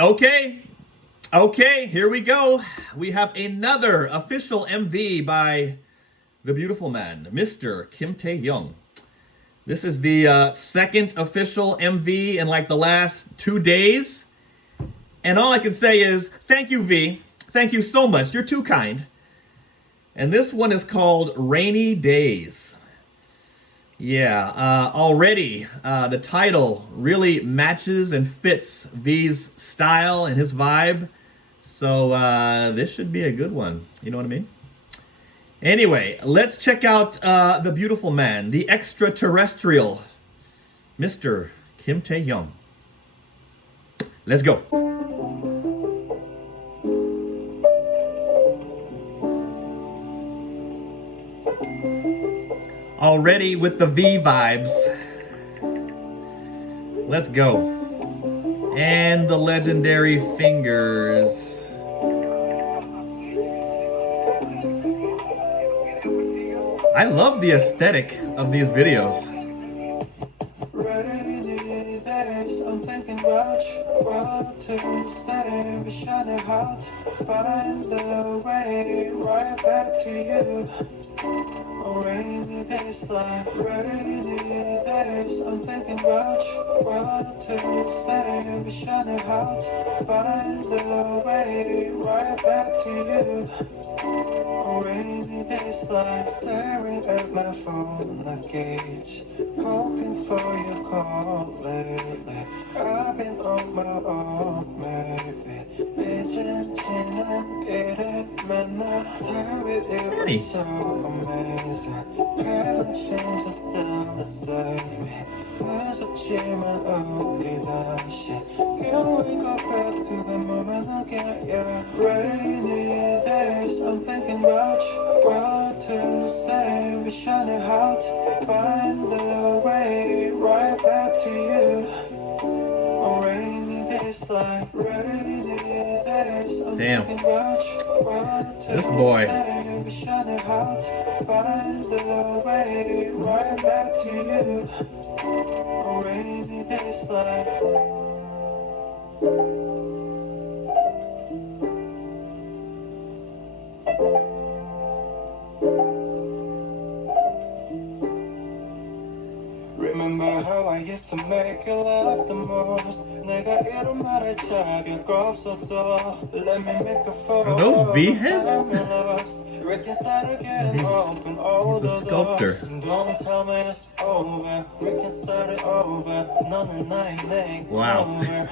Okay, okay, here we go. We have another official MV by the beautiful man, Mr. Kim Tae-young. This is the second official MV in like the last 2 days. And all I can say is, thank you, V. Thank you so much. You're too kind. And this one is called Rainy Days. Yeah, already the title really matches and fits V's style and his vibe. So this should be a good one. You know what I mean? Anyway, let's check out the beautiful man, the extraterrestrial, Mr. Kim Tae-young. Let's go. Already with the V vibes. Let's go. And the legendary fingers. I love the aesthetic of these videos. Rainy days, I'm thinking about you. What to say, wish I knew how to find the way right back to you. Rainy days, like rainy days, I'm thinking about you. What to say, wish I knew how to find the way right back to you. Rainy days, like staring at my phone like cage, hoping for your call lately. I've been on my own, maybe. 이젠 지난 일을 맨날 Tell me it was so amazing. Haven't changed, I'm still the same. 늦었지만 우리 다시 Can we go back to the moment again? Yeah, rainy days, I'm thinking about you. What to say, wish I knew how to find the way right back to you. On rainy days, like rainy days, I'm thinking about you. What to This boy. say, wish I knew how to find the way right back to you. On rainy days, like Remember how I used to make you laugh the most. 내가 이런 말할 자격 없어도 Let me make a photo. Are those V heads? We can start again, open all He's a the sculptor. doors. Don't tell me it's over. We can start it over. 너는 나의 내 Wow. clover.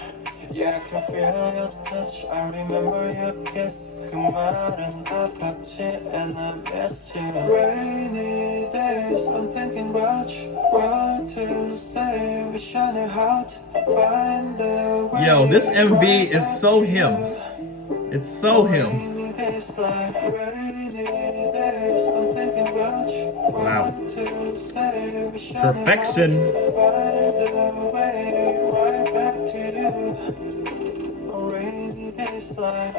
Yeah, I can feel your touch. I remember your kiss. 그 말은 아팠지 and I miss you. Rainy days, I'm thinking about you. What to say? Wish I knew how to find the way. Yo, this MV is so him. It's so him. Rainy days, like rainy days, I'm thinking about you. Wow. What to say? Wish I knew how to Perfection. find the way right back to you. On rainy days, like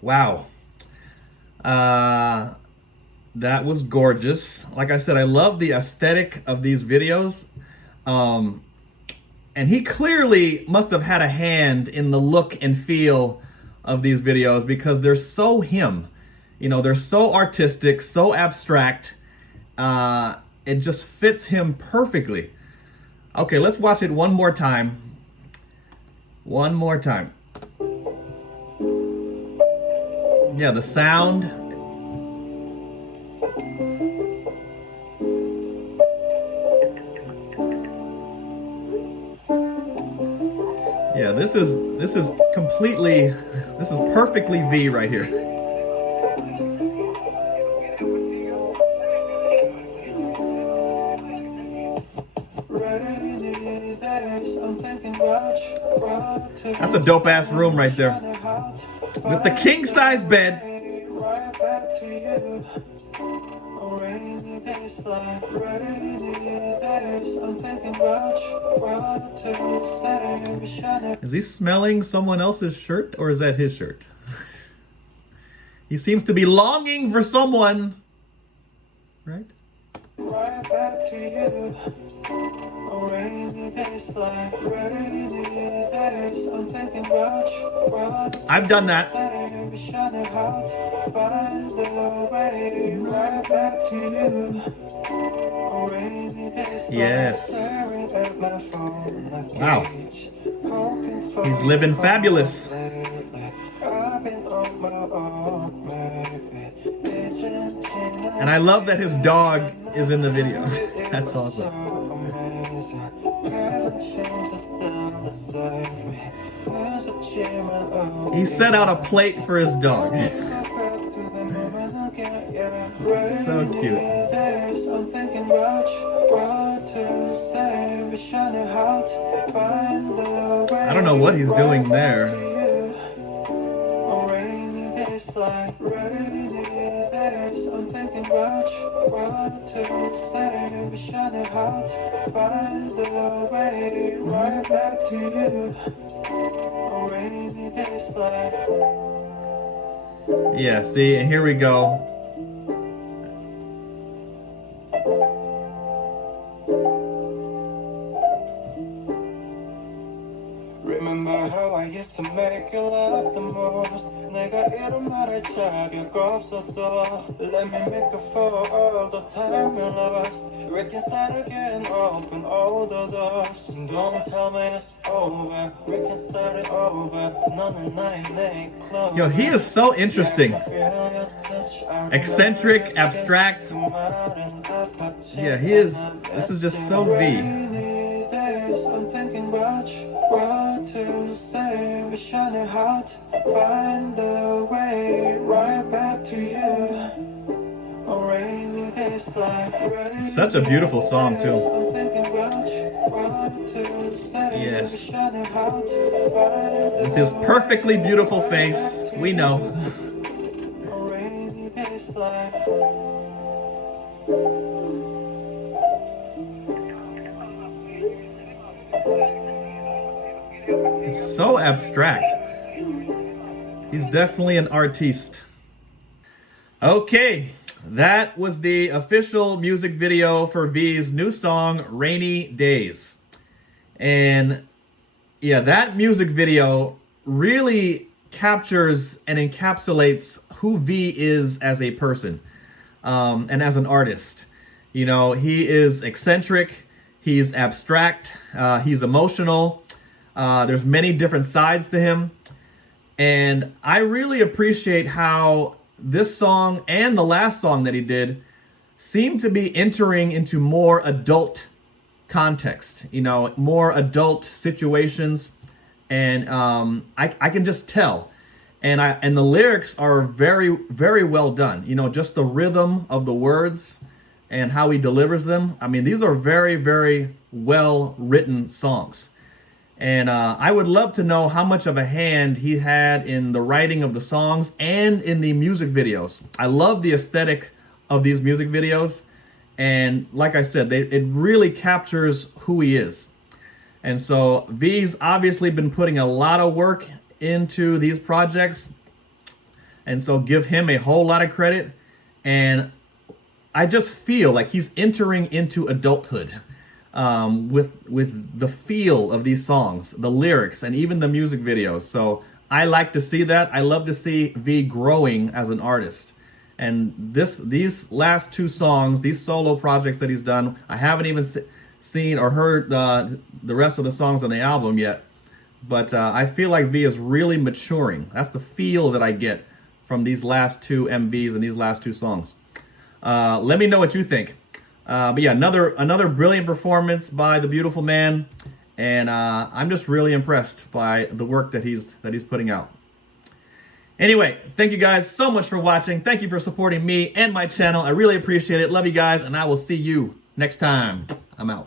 Wow. That was gorgeous. Like I said, I love the aesthetic of these videos. And he clearly must have had a hand in the look and feel of these videos because they're so him. You know, they're so artistic, so abstract. It just fits him perfectly. Okay, let's watch it one more time. One more time. Yeah, the sound. Yeah, this is completely, this is perfectly V right here. rainy days, I'm thinking about you. What to That's a dope ass room right there. With the king size bed. right back to you. On rainy days like rainy days. I'm thinking about you, what to say. We shine Is he smelling someone else's shirt, or is that his shirt? He seems to be longing for someone, right? right back to you. On rainy days like rainy days. I'm thinking about you, what I've done that. we shine it out. Find the way right back to you. On rainy days Yes. like staring at my phone like Wow. cage. Hoping for He's living fabulous. lately. I've been on my own, maybe. And I love that his dog is in the video. That's awesome. He set out a plate for his dog. So cute. I don't know what he's doing there. Like rainy days, I'm thinking about you, what to say. We shine it out, find the way right back to you. On rainy days like. Yeah, see, and here we go. Remember how I used to make you laugh the most. 내가 이런 말을 자격 없어도 let me make up for all the time we lost. We can start again, open all the doors. Don't tell me it's over, we can start it over. 너는 나의 내 close. Yo, he is so interesting. Eccentric, abstract. Yeah, he is. This is just so V. I'm thinking about you, what to say. We shine it out, find the way right back to you. On rainy days like rainy Such a beautiful song too. I'm thinking about you, what to say. Yes. We shine it out, find With his perfectly beautiful face, we know. on rainy days like. It's so abstract. He's definitely an artiste. Okay, that was the official music video for V's new song, Rainy Days. And yeah, that music video really captures and encapsulates who V is as a person and as an artist. You know, he is eccentric, he's abstract, he's emotional. There's many different sides to him. And I really appreciate how this song and the last song that he did seem to be entering into more adult context, you know, more adult situations. And I can just tell. And the lyrics are very, very well done. You know, just the rhythm of the words and how he delivers them. I mean, these are very, very well written songs. And I would love to know how much of a hand he had in the writing of the songs and in the music videos. I love the aesthetic of these music videos. And like I said, it really captures who he is. And so V's obviously been putting a lot of work into these projects. And so give him a whole lot of credit. And I just feel like he's entering into adulthood. With the feel of these songs, the lyrics, and even the music videos. So I like to see that. I love to see V growing as an artist. And these last two songs, these solo projects that he's done, I haven't even seen or heard the rest of the songs on the album yet. But I feel like V is really maturing. That's the feel that I get from these last two MVs and these last two songs. Let me know what you think. But yeah, another brilliant performance by the beautiful man, and I'm just really impressed by the work that he's putting out. Anyway, thank you guys so much for watching. Thank you for supporting me and my channel. I really appreciate it. Love you guys, and I will see you next time. I'm out.